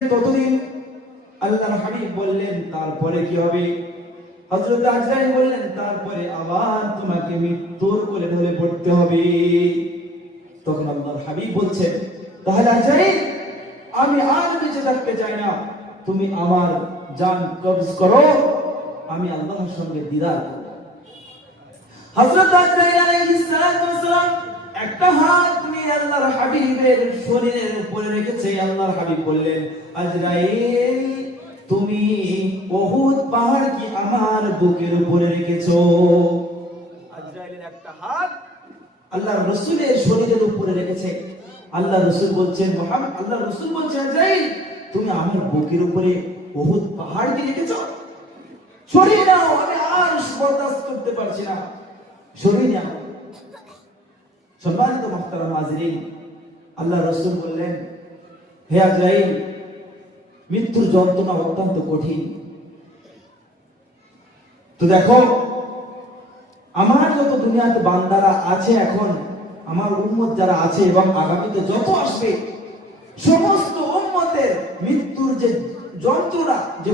ততদিন আল্লাহর হাবিব বললেন তারপরে কি হবে? হযরত আজরাইল বললেন তারপরে আবার তোমাকে মৃত্যুর কোলে ঢলে পড়তে হবে। তখন আল্লাহর হাবিব বলছেন, তাহলে আজরাইল আমি আর বেঁচে থাকতে চাই না, তুমি আমার জান কবজ করো, আমি আল্লাহর সঙ্গে দিদার করব। হযরত আজরাইল আলাইহিস সালাম একটা হাত নিয়ে আল্লাহর হাবিবের শরীরের উপরে রেখেছে। আল্লাহর হাবিব বললেন, আজরাইল তুমি উহুদ পাহাড় কি আমার বুকের উপরে রেখেছো? আজরাইলের একটা হাত আল্লাহর রাসূলের শরীরের উপরে রেখেছে। আল্লাহর রাসূল বলছেন, মুহাম্মদ আল্লাহর রাসূল বলছেন, আজরাইল তুমি আমার বুকের উপরে উহুদ পাহাড় কি রেখেছো? সরিয়ে নাও, আমি আর বরদাস্ত করতে পারছি না, সরিয়ে নাও। সম্মানিত মুহতারাম হাজিরিন, আল্লাহ রাসূল বললেন, হে আজরাইল মৃত্যুর যন্ত্রণা অত্যন্ত কঠিন। তো দেখো আমার যত দুনিয়াতে বান্দারা আছে, এখন আমার উম্মত যারা আছে এবং আগামীতে যত আসবে, সমস্ত উম্মতের মৃত্যুর যে যন্ত্রণা, যে